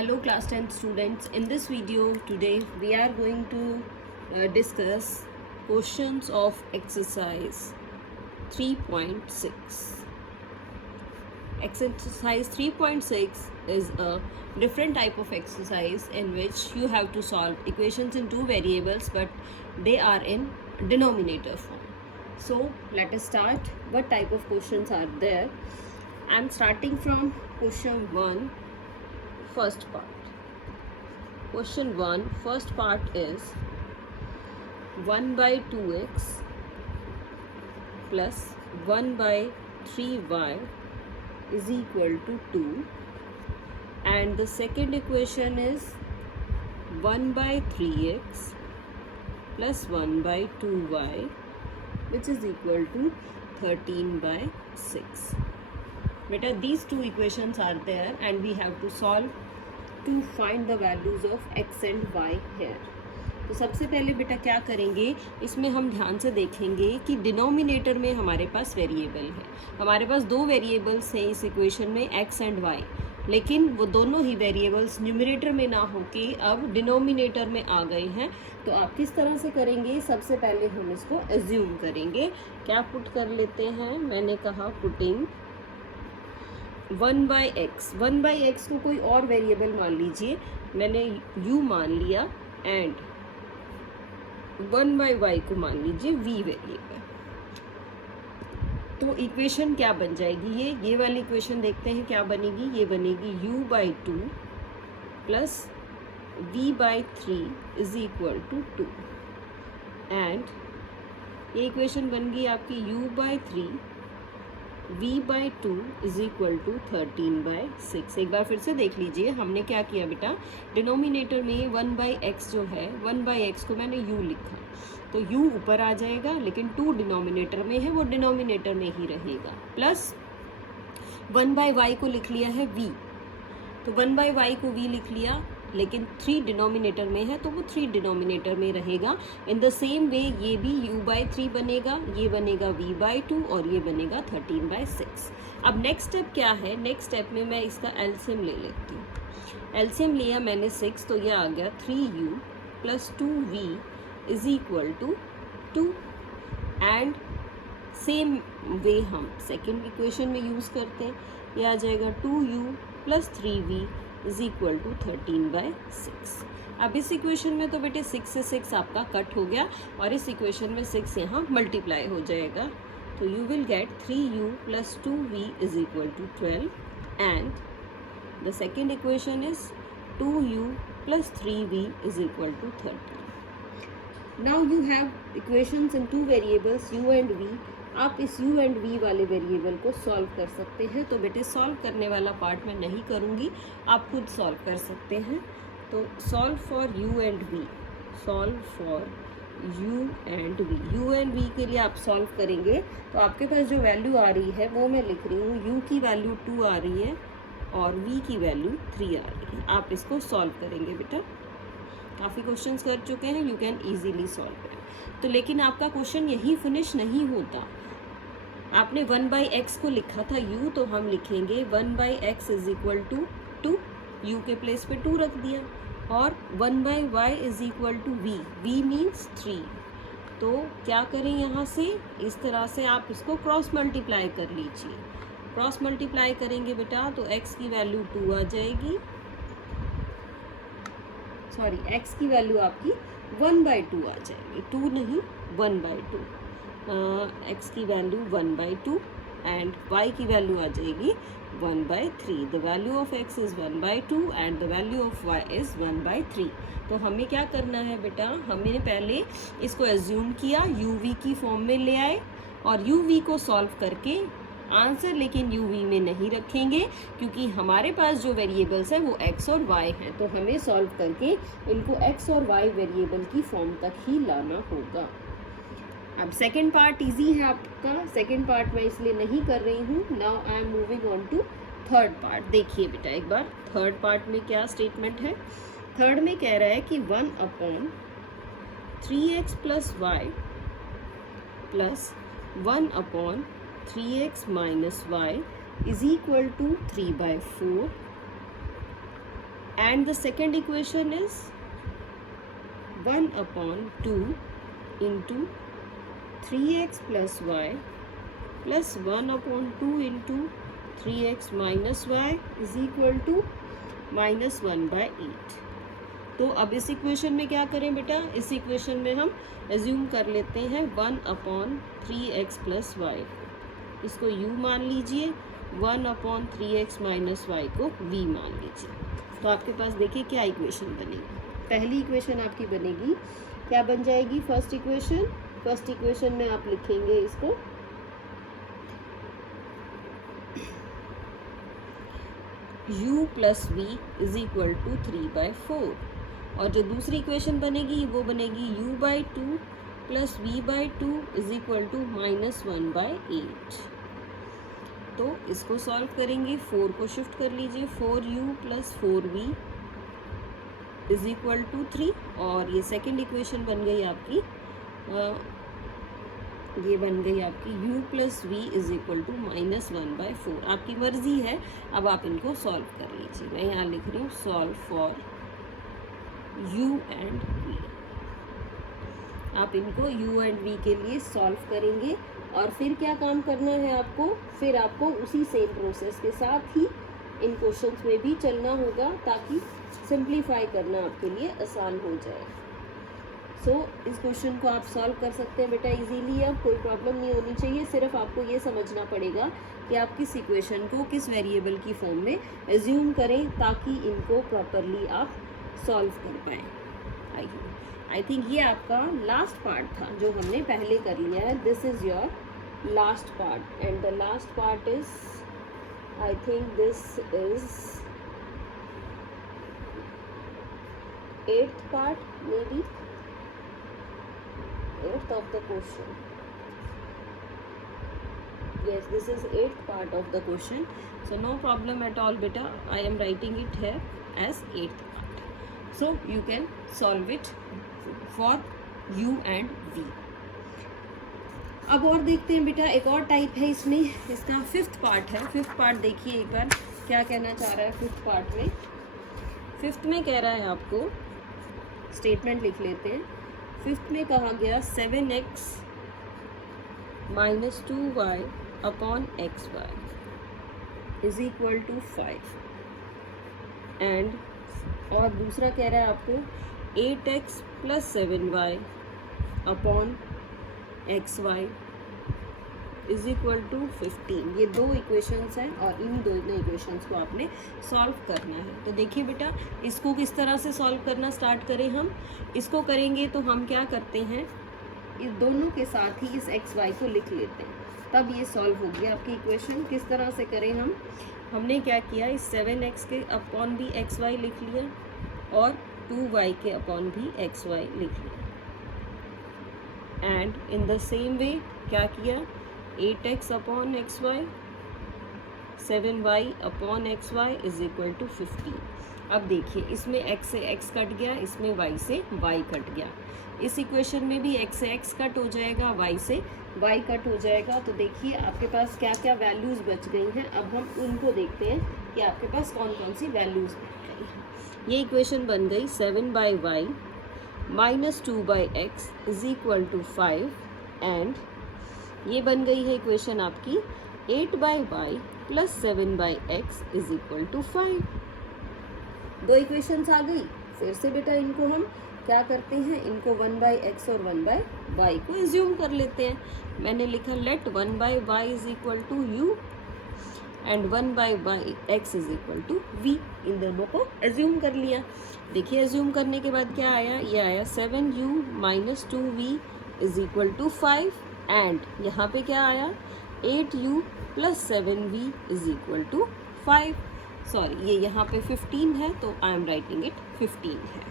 Hello class 10 students. In this video today we are going to discuss questions of exercise 3.6. Exercise 3.6 is a different type of exercise in which you have to solve equations in two variables, but they are in denominator form. So let us start. What type of questions are there? I am starting from question 1. First part. Question 1, first part is 1 by 2x plus 1 by 3y is equal to 2, and the second equation is 1 by 3x plus 1 by 2y, which is equal to 13 by 6. Beta, these two equations are there and we have to solve to find the values of x and y here. तो सबसे पहले बेटा क्या करेंगे, इसमें हम ध्यान से देखेंगे कि डिनोमिनेटर में हमारे पास वेरिएबल है. हमारे पास दो वेरिएबल्स हैं इस इक्वेशन में, x एंड y, लेकिन वो दोनों ही वेरिएबल्स न्यूमरेटर में ना होके अब डिनोमिनेटर में आ गए हैं. तो आप किस तरह से करेंगे, सबसे पहले हम इसको एज्यूम करेंगे. क्या पुट कर लेते हैं, मैंने कहा putting 1 by x. 1 by x को कोई और वेरिएबल मान लीजिए, मैंने u मान लिया, एंड 1 बाई वाई को मान लीजिए v वेरिएबल. तो इक्वेशन क्या बन जाएगी, ये वाली इक्वेशन देखते हैं क्या बनेगी. ये बनेगी u by 2 plus v by 3 is equal to 2, and ये इक्वेशन बन गई आपकी u by 3 v by 2 is equal to 13 by 6. एक बार फिर से देख लीजिए, हमने क्या किया बेटा, डिनोमिनेटर में 1 बाई एक्स जो है, 1 बाई एक्स को मैंने u लिखा, तो u ऊपर आ जाएगा, लेकिन 2 डिनोमिनेटर में है, वो डिनोमिनेटर में ही रहेगा. प्लस 1 बाई वाई को लिख लिया है v, तो 1 बाई वाई को v लिख लिया, लेकिन 3 डिनोमिनेटर में है तो वो 3 डिनोमिनेटर में रहेगा. इन द सेम वे ये भी u बाई 3 बनेगा, ये बनेगा v बाई 2 और ये बनेगा 13 बाई 6. अब नेक्स्ट स्टेप क्या है, नेक्स्ट स्टेप में मैं इसका एलसीएम ले लेती हूँ. एलसीएम लिया मैंने 6, तो ये आ गया 3u plus 2v is equal to 2, and same way हम सेकेंड इक्वेशन में यूज़ करते हैं. ये आ जाएगा 2u plus 3v is equal to 13 by 6. अब इस इक्वेशन में तो बेटे 6 से 6 आपका कट हो गया, और इस इक्वेशन में 6 यहाँ मल्टीप्लाई हो जाएगा. तो you will get 3u plus 2v is equal to 12, and the second equation is 2u plus 3v is equal to 13. Now you have equations in two variables u and v. आप इस u and v वाले variable को solve कर सकते हैं. तो बेटे solve करने वाला पार्ट मैं नहीं करूँगी, आप खुद सॉल्व कर सकते हैं. तो solve for u and v, solve for u and v. u and v के लिए आप सॉल्व करेंगे तो आपके पास जो वैल्यू आ रही है वो मैं लिख रही हूँ, u की वैल्यू 2 आ रही है और v की वैल्यू 3 आ रही है. आप इसको सॉल्व करेंगे बेटा, काफ़ी क्वेश्चंस कर चुके हैं, यू कैन ईजीली सॉल्व करें. तो लेकिन आपका क्वेश्चन यही फिनिश नहीं होता. आपने 1 बाई एक्स को लिखा था u, तो हम लिखेंगे 1 by x is equal to 2, u के प्लेस पे 2 रख दिया, और 1 by y is equal to v, v means 3. तो क्या करें, यहाँ से इस तरह से आप इसको क्रॉस मल्टीप्लाई कर लीजिए. क्रॉस मल्टीप्लाई करेंगे बेटा तो x की वैल्यू 2 आ जाएगी, सॉरी x की वैल्यू आपकी 1 बाई 2 आ जाएगी, 2 नहीं 1 बाई 2. x की वैल्यू 1 बाई 2 एंड y की वैल्यू आ जाएगी 1 by 3. The value of x is 1 by 2 and the value of y is 1 by 3. तो हमें क्या करना है बेटा, हमने पहले इसको एज्यूम किया, uv की फॉर्म में ले आए, और uv को सॉल्व करके आंसर लेकिन uv में नहीं रखेंगे, क्योंकि हमारे पास जो वेरिएबल्स हैं वो x और y हैं. तो हमें सॉल्व करके इनको x और y वेरिएबल की फॉर्म तक ही लाना होगा. अब सेकेंड पार्ट इजी है आपका, सेकेंड पार्ट मैं इसलिए नहीं कर रही हूँ. Now I am moving on to third part. देखिए बेटा एक बार थर्ड पार्ट में क्या स्टेटमेंट है. थर्ड में कह रहा है कि 1 upon 3x plus y plus 1 upon 3x minus y is equal to 3/4, and the second equation is 1/2 into 3x plus y plus 1/2 into 3x minus y is equal to -1/8। तो अब इस equation में क्या करें बेटा, इस इक्वेशन में हम एज्यूम कर लेते हैं 1/3x प्लस वाई, इसको u मान लीजिए, 1/3x माइनस वाई को v मान लीजिए। तो आपके पास देखिए क्या इक्वेशन बनेगी। पहली इक्वेशन आपकी बनेगी, क्या बन जाएगी, फर्स्ट इक्वेशन में आप लिखेंगे इसको u plus v is equal to 3/4, और जो दूसरी इक्वेशन बनेगी वो बनेगी u/2 plus v/2 is equal to -1/8। तो इसको सॉल्व करेंगे, 4 को शिफ्ट कर लीजिए, 4u plus 4v is equal to 3, और ये सेकेंड इक्वेशन बन गई आपकी, ये बन गई आपकी u plus v is equal to -1/4। आपकी मर्जी है, अब आप इनको सॉल्व कर लीजिए। मैं यहाँ लिख रही हूँ solve for u and v। आप इनको u एंड v के लिए सॉल्व करेंगे, और फिर क्या काम करना है आपको, फिर आपको उसी सेम प्रोसेस के साथ ही इन क्वेश्चंस में भी चलना होगा, ताकि सिंप्लीफाई करना आपके लिए आसान हो जाए। सो इस क्वेश्चन को आप सॉल्व कर सकते हैं बेटा इजीली। अब कोई प्रॉब्लम नहीं होनी चाहिए, सिर्फ आपको ये समझना पड़ेगा कि आप किस इक्वेशन को किस वेरिएबल की फॉर्म में एज्यूम करें, ताकि इनको प्रॉपरली आप सॉल्व कर पाएँ। आई थिंक ये आपका लास्ट पार्ट था जो हमने पहले कर लिया है। This is your last part, and the last part is, I think this is 8th part, maybe 8th of the question. Yes, this is 8th part of the question, so no problem at all beta, I am writing it here as 8th part, so you can solve it for u and v। अब और देखते हैं बेटा, एक और type है इसमें, इसका 5th पार्ट है। 5th पार्ट देखिए एक बार क्या कहना चाह रहा है 5th पार्ट में। 5th में कह रहा है, आपको स्टेटमेंट लिख लेते हैं। 5th में कहा गया 7x minus 2y upon xy is equal to 5, and और दूसरा कह रहा है आपको 8x plus 7y upon xy is equal to 15। ये दो इक्वेशंस हैं, और इन दोनों इक्वेशंस को आपने सॉल्व करना है। तो देखिए बेटा, इसको किस तरह से सॉल्व करना स्टार्ट करें। हम इसको करेंगे तो हम क्या करते हैं, इस दोनों के साथ ही इस xy को लिख लेते हैं, तब ये सॉल्व हो गया आपकी इक्वेशन। किस तरह से करें हम, हमने क्या किया, इस 7x के अपॉन भी xy लिख लिया, और 2y के अपॉन भी xy लिख लिया, and in the same way क्या किया, 8x upon xy 7y upon xy is equal to 15। अब देखिए, इसमें x से x कट गया, इसमें y से y कट गया, इस इक्वेशन में भी x से x कट हो जाएगा, y से y कट हो जाएगा। तो देखिए आपके पास क्या क्या वैल्यूज़ बच गई हैं। अब हम उनको देखते हैं कि आपके पास कौन कौन सी वैल्यूज़ बच गई हैं। ये इक्वेशन बन गई 7/y minus 2/x is equal to 5, and ये बन गई है इक्वेशन आपकी 8/y plus 7/x is equal to 5। दो इक्वेशंस आ गई। फिर से बेटा इनको हम क्या करते हैं, इनको 1/x और 1/y को एज्यूम कर लेते हैं। मैंने लिखा let 1/y is equal to u and 1/x is equal to v। इन दोनों को एज्यूम कर लिया। देखिए एज्यूम करने के बाद क्या आया, ये आया 7u minus 2v is equal to 5, and यहाँ पे क्या आया 8u plus 7v is equal to 5। Sorry, ये यहाँ पे 15 है, तो आई एम राइटिंग इट 15 है।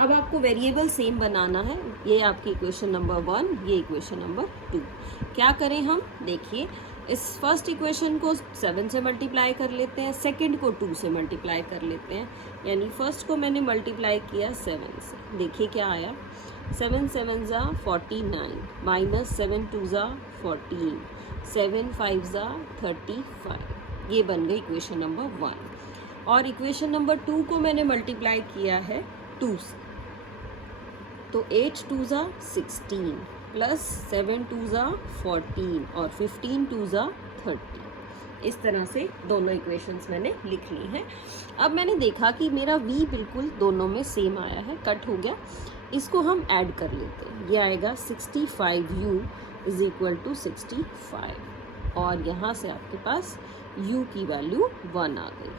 अब आपको वेरिएबल सेम बनाना है। ये आपकी इक्वेशन नंबर 1, ये इक्वेशन नंबर 2। क्या करें हम, देखिए इस फर्स्ट इक्वेशन को 7 से मल्टीप्लाई कर लेते हैं, सेकंड को 2 से मल्टीप्लाई कर लेते हैं। यानी फर्स्ट को मैंने मल्टीप्लाई किया 7 से, देखिए क्या आया, 7 7 ज़ा 49 माइनस 7 2 ज़ा 14, 7 5 ज़ा 35। ये बन गई इक्वेशन नंबर 1। और इक्वेशन नंबर 2 को मैंने मल्टीप्लाई किया है 2 से, तो 8 2 ज़ा 16 प्लस 7 2 ज़ा 14 और 15 2 ज़ा 30। इस तरह से दोनों इक्वेशंस मैंने लिख ली हैं। अब मैंने देखा कि मेरा v बिल्कुल दोनों में सेम आया है, कट हो गया, इसको हम ऐड कर लेते हैं। ये आएगा 65u इज इक्वल टू 65 और यहाँ से आपके पास u की वैल्यू 1 आ गई।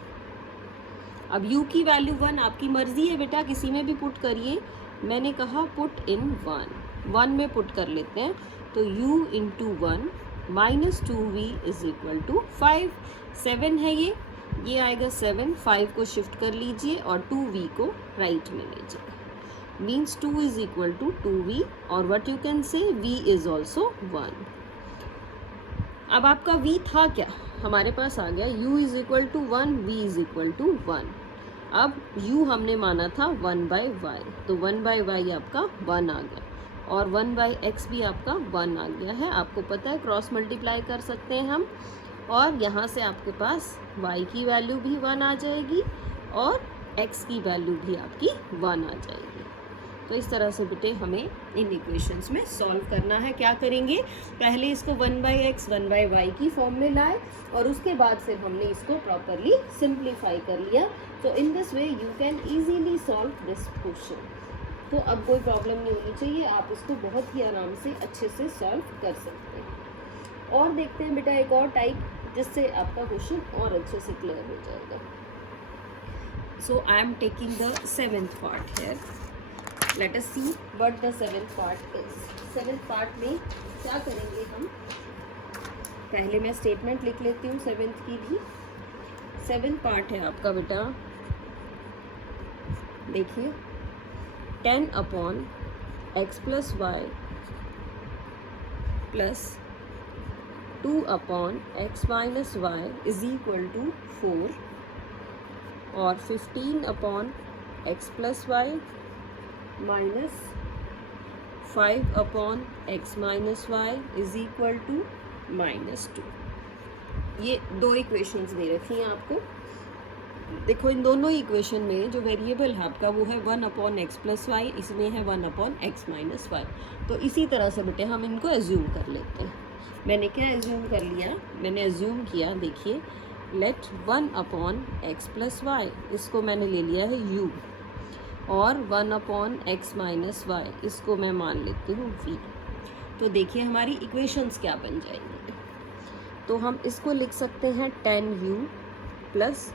अब u की वैल्यू 1 आपकी मर्जी है बेटा, किसी में भी पुट करिए। मैंने कहा पुट इन 1 में पुट कर लेते हैं, तो u into 1 minus 2v is equal to 5। 7 है ये आएगा 7, 5 को शिफ्ट कर लीजिए और 2v को राइट में लीजिए, means 2 is equal to 2v और what you can say v is also 1। अब आपका v था क्या, हमारे पास आ गया u is equal to 1, v is equal to 1। अब u हमने माना था 1/y, तो 1/y आपका 1 आ गया और 1/x भी आपका 1 आ गया है। आपको पता है क्रॉस मल्टीप्लाई कर सकते हैं हम, और यहाँ से आपके पास y की वैल्यू भी 1 आ जाएगी और x की वैल्यू भी आपकी 1 आ जाएगी। तो इस तरह से बेटे हमें इन इक्वेशंस में सॉल्व करना है। क्या करेंगे, पहले इसको 1/x 1/y की फॉर्म में लाए और उसके बाद फिर हमने इसको प्रॉपरली सिंप्लीफाई कर लिया। तो in this way you can easily solve this question. तो अब कोई प्रॉब्लम नहीं होनी चाहिए, आप इसको बहुत ही आराम से अच्छे से सॉल्व कर सकते हैं। और देखते हैं बेटा एक और टाइप, जिससे आपका क्वेश्चन और अच्छे से क्लियर हो जाएगा। So I am taking the 7th part here. Let us see what the 7th part is. 7th part में क्या करेंगे हम, पहले मैं स्टेटमेंट लिख लेती हूँ 7th की भी। 7th पार्ट है आपका बेटा, देखिए 10 upon x plus y plus 2 upon x minus y is equal to 4 और 15 upon x plus y minus 5 upon x minus y is equal to -2। ये दो इक्वेशंस दे रखी हैं आपको। देखो इन दोनों इक्वेशन में जो वेरिएबल है आपका वो है 1 अपॉन एक्स प्लस वाई, इसमें है 1 अपॉन एक्स माइनस वाई। तो इसी तरह से बेटे हम इनको एज्यूम कर लेते हैं। मैंने क्या एज्यूम कर लिया, मैंने एज्यूम किया, देखिए let 1 upon x plus y, इसको मैंने ले लिया है u, और 1 अपॉन एक्स माइनस वाई, इसको मैं मान लेती हूँ v। तो देखिए हमारी इक्वेशंस क्या बन जाएंगी। तो हम इसको लिख सकते हैं 10u plus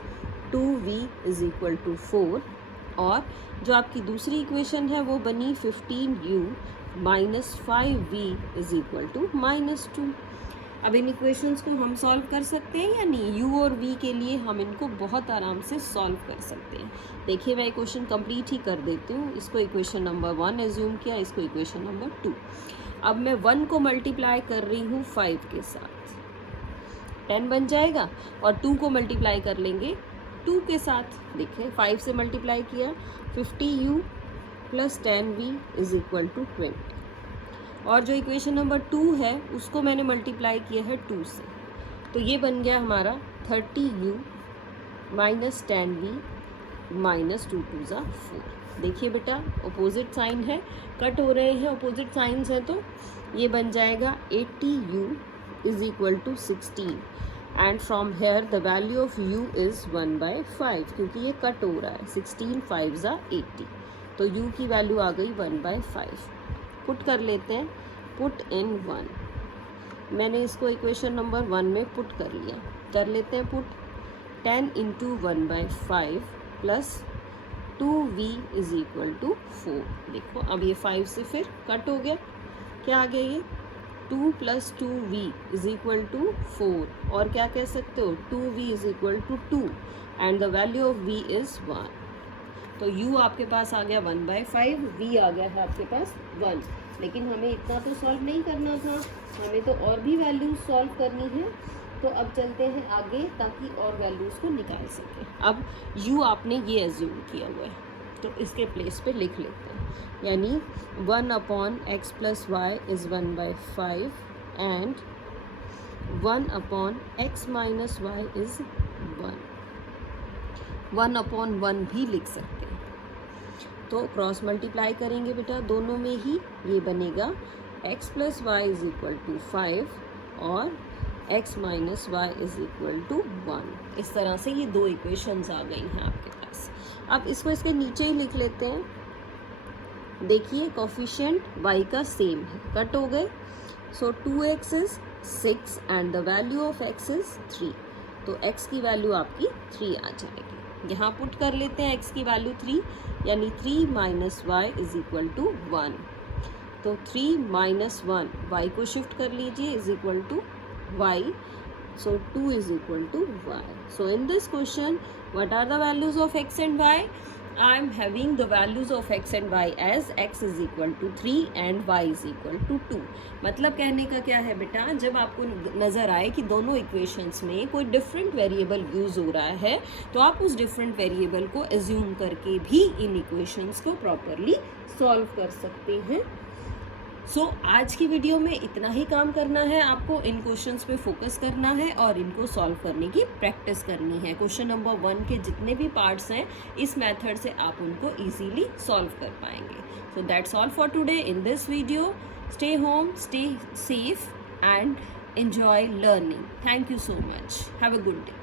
2v is equal to 4, और जो आपकी दूसरी इक्वेशन है वो बनी 15u minus 5v is equal to -2। अब इन इक्वेशंस को हम सॉल्व कर सकते हैं या नहीं, u और v के लिए हम इनको बहुत आराम से सॉल्व कर सकते हैं। देखिए मैं इक्वेशन कंप्लीट ही कर देती हूँ। इसको इक्वेशन नंबर 1 एज्यूम किया, इसको इक्वेशन नंबर 2। अब मैं 1 को मल्टीप्लाई कर रही हूँ 5 के साथ, 10 बन जाएगा, और 2 को मल्टीप्लाई कर लेंगे 2 के साथ। देखिए 5 से मल्टीप्लाई किया, 50u plus 10v is equal to 20, और जो इक्वेशन नंबर 2 है उसको मैंने मल्टीप्लाई किया है 2 से, तो ये बन गया हमारा 30u माइनस 10v माइनस 2 2 ज़ा 4। देखिए बेटा अपोजिट साइन है, कट हो रहे हैं, अपोजिट साइंस हैं, तो ये बन जाएगा 80u is equal to 16, and from here the value of u is 1/5, क्योंकि ये कट हो रहा है। 16 5 ज़ा 80, तो u की वैल्यू आ गई 1/5। पुट कर लेते हैं, पुट इन 1। मैंने इसको इक्वेशन नंबर 1 में पुट कर लिया, कर लेते हैं put. 10 into 1/5 plus 2v is equal to 4। देखो अब ये 5 से फिर कट हो गया, क्या आ गया ये 2 plus 2v is equal to 4, और क्या कह सकते हो 2v is equal to 2 and the value of v is 1। तो u आपके पास आ गया 1/5, v आ गया है आपके पास 1। लेकिन हमें इतना तो सॉल्व नहीं करना था, हमें तो और भी वैल्यूज सॉल्व करनी है। तो अब चलते हैं आगे ताकि और वैल्यूज़ को निकाल सकें। अब u आपने ये एज्यूम किया हुआ है, तो इसके प्लेस पे लिख लेते हैं, यानी 1 upon x plus y is 1/5 and 1 upon x minus y is 1। 1/1 भी लिख सकते हैं। तो क्रॉस मल्टीप्लाई करेंगे बेटा दोनों में ही, ये बनेगा x + y = 5 और x - y = 1। इस तरह से ये दो इक्वेशंस आ गई हैं आपके पास। अब इसको इसके नीचे ही लिख लेते हैं। देखिए कोफिशिएंट y का सेम है, कट हो गए। सो 2x is 6 and the value of x is 3। तो x की वैल्यू आपकी 3 आ जाएगी। यहाँ पुट कर लेते हैं x की वैल्यू 3, यानी 3 - y = 1। तो 3 - 1 y को शिफ्ट कर लीजिए = y, so 2 = y. So in this question, what are the values of x and y? I am having the values of x and y as x = 3 and y = 2. मतलब कहने का क्या है बेटा, जब आपको नज़र आए कि दोनों इक्वेशंस में कोई डिफरेंट वेरिएबल यूज़ हो रहा है, तो आप उस डिफरेंट वेरिएबल को एज्यूम करके भी इन इक्वेशंस को प्रॉपरली सॉल्व कर सकते हैं। सो आज की वीडियो में इतना ही काम करना है, आपको इन क्वेश्चंस पे फोकस करना है और इनको सॉल्व करने की प्रैक्टिस करनी है। क्वेश्चन नंबर 1 के जितने भी पार्ट्स हैं, इस मेथड से आप उनको इजीली सॉल्व कर पाएंगे। So that's all for today in this video. Stay home, stay safe and enjoy learning. Thank you so much. Have a good day.